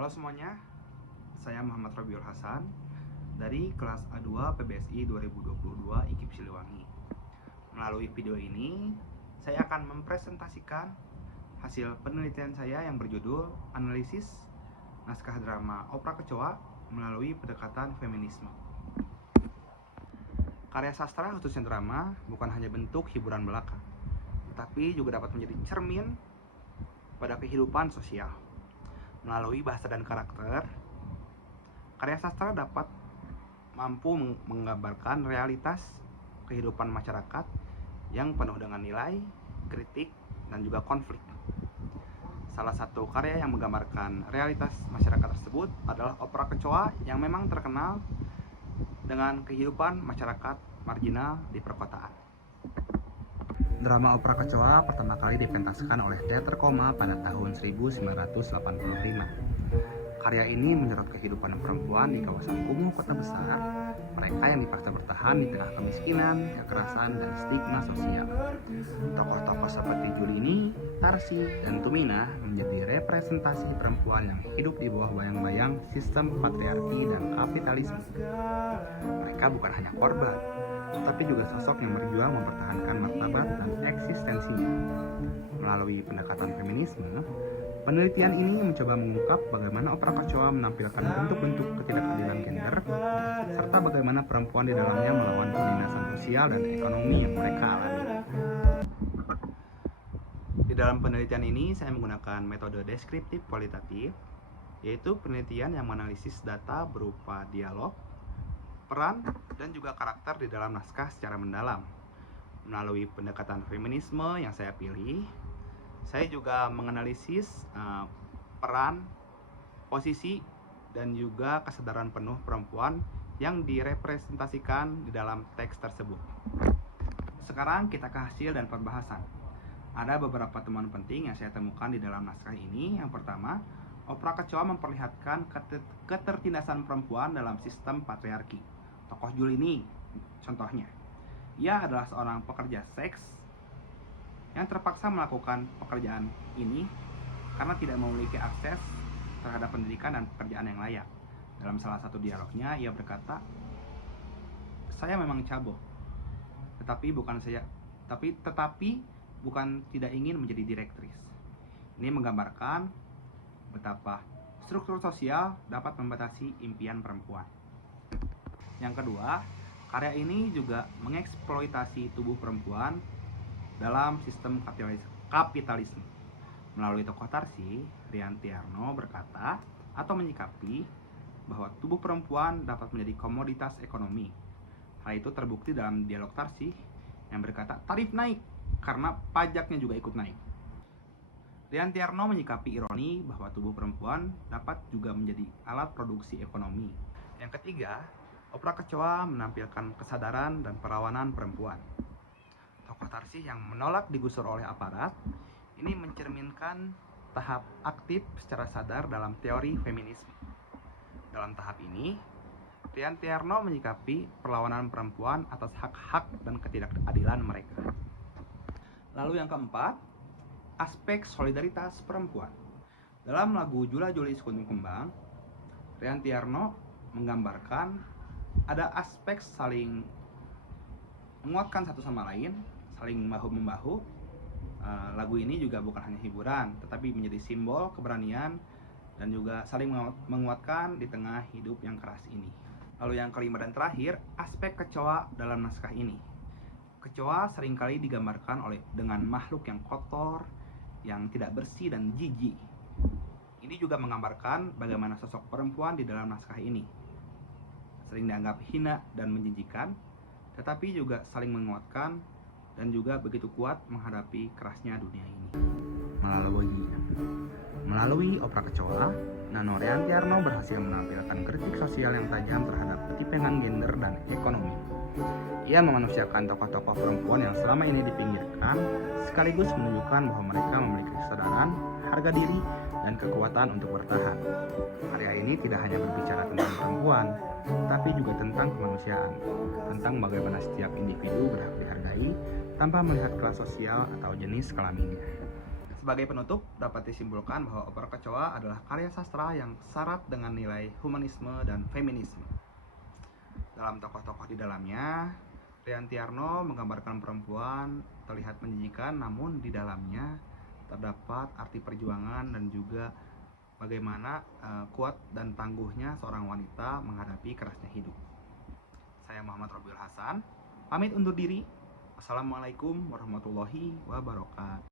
Halo semuanya, saya Muhammad Rabiul Hasan dari kelas A2 PBSI 2022 IKIP Siliwangi. Melalui video ini, saya akan mempresentasikan hasil penelitian saya yang berjudul Analisis Naskah Drama Opera Kecoa melalui pendekatan feminisme. Karya sastra khususnya drama bukan hanya bentuk hiburan belaka, tetapi juga dapat menjadi cermin pada kehidupan sosial. Melalui bahasa dan karakter, karya sastra dapat mampu menggambarkan realitas kehidupan masyarakat yang penuh dengan nilai, kritik, dan juga konflik. Salah satu karya yang menggambarkan realitas masyarakat tersebut adalah Opera Kecoa yang memang terkenal dengan kehidupan masyarakat marginal di perkotaan. Drama Opera Kecoa pertama kali dipentaskan oleh Teater Koma pada tahun 1985. Karya ini menyorot kehidupan perempuan di kawasan kumuh kota besar, mereka yang dipaksa bertahan di tengah kemiskinan, kekerasan, dan stigma sosial. Tokoh-tokoh seperti Julini, Tarsi, dan Tumina menjadi representasi perempuan yang hidup di bawah bayang-bayang sistem patriarki dan kapitalisme. Mereka bukan hanya korban, tetapi juga sosok yang berjuang mempertahankan martabat dan eksistensinya. Melalui pendekatan feminisme, penelitian ini mencoba mengungkap bagaimana Opera Kecoa menampilkan bentuk-bentuk ketidakadilan gender, serta bagaimana perempuan di dalamnya melawan penindasan sosial dan ekonomi yang mereka alami. Di dalam penelitian ini, saya menggunakan metode deskriptif kualitatif, yaitu penelitian yang menganalisis data berupa dialog, peran, dan juga karakter di dalam naskah secara mendalam. Melalui pendekatan feminisme yang saya pilih, saya juga menganalisis peran, posisi, dan juga kesadaran penuh perempuan yang direpresentasikan di dalam teks tersebut. Sekarang kita ke hasil dan pembahasan. Ada beberapa temuan penting yang saya temukan di dalam naskah ini. Yang pertama, Opera Kecoa memperlihatkan ketertindasan perempuan dalam sistem patriarki. Tokoh Julini, contohnya, ia adalah seorang pekerja seks yang terpaksa melakukan pekerjaan ini karena tidak memiliki akses terhadap pendidikan dan pekerjaan yang layak. Dalam salah satu dialognya, ia berkata, "Saya memang cabul, tetapi bukan tidak ingin menjadi direktris." Ini menggambarkan betapa struktur sosial dapat membatasi impian perempuan. Yang kedua, karya ini juga mengeksploitasi tubuh perempuan dalam sistem kapitalisme. Melalui tokoh Tarsi, Rianti Arno berkata atau menyikapi bahwa tubuh perempuan dapat menjadi komoditas ekonomi. Hal itu terbukti dalam dialog Tarsi yang berkata tarif naik karena pajaknya juga ikut naik. Rianti Arno menyikapi ironi bahwa tubuh perempuan dapat juga menjadi alat produksi ekonomi. Yang ketiga, Opera Kecoa menampilkan kesadaran dan perlawanan perempuan. Tokoh Tarsi yang menolak digusur oleh aparat ini mencerminkan tahap aktif secara sadar dalam teori feminisme. Dalam tahap ini, Rianti Arno menyikapi perlawanan perempuan atas hak-hak dan ketidakadilan mereka. Lalu yang keempat, aspek solidaritas perempuan. Dalam lagu Jula Juli Sekuntum Kembang, Rianti Arno menggambarkan ada aspek saling menguatkan satu sama lain, saling bahu-membahu. Lagu ini juga bukan hanya hiburan, tetapi menjadi simbol keberanian dan juga saling menguatkan di tengah hidup yang keras ini. Lalu yang kelima dan terakhir, aspek kecoa dalam naskah ini. Kecoa seringkali digambarkan dengan makhluk yang kotor, yang tidak bersih dan jijik. Ini juga menggambarkan bagaimana sosok perempuan di dalam naskah ini sering dianggap hina dan menjijikan, tetapi juga saling menguatkan dan juga begitu kuat menghadapi kerasnya dunia ini. Melalui Opera Kecoa, Nano Rianti Arno berhasil menampilkan kritik sosial yang tajam terhadap ketimpangan gender dan ekonomi. Ia memanusiakan tokoh-tokoh perempuan yang selama ini dipinggirkan, sekaligus menunjukkan bahwa mereka memiliki kesadaran, harga diri, dan kekuatan untuk bertahan. Karya ini tidak hanya berbicara tentang perempuan, tapi juga tentang kemanusiaan, tentang bagaimana setiap individu berhak dihargai tanpa melihat kelas sosial atau jenis kelaminnya. Sebagai penutup, dapat disimpulkan bahwa opera kecoa adalah karya sastra yang syarat dengan nilai humanisme dan feminisme. Dalam tokoh-tokoh di dalamnya, Riantiarno menggambarkan perempuan terlihat menjijikan, namun di dalamnya terdapat arti perjuangan dan juga bagaimana kuat dan tangguhnya seorang wanita menghadapi kerasnya hidup. Saya Muhammad Robiul Hasan, pamit undur diri. Wassalamualaikum warahmatullahi wabarakatuh.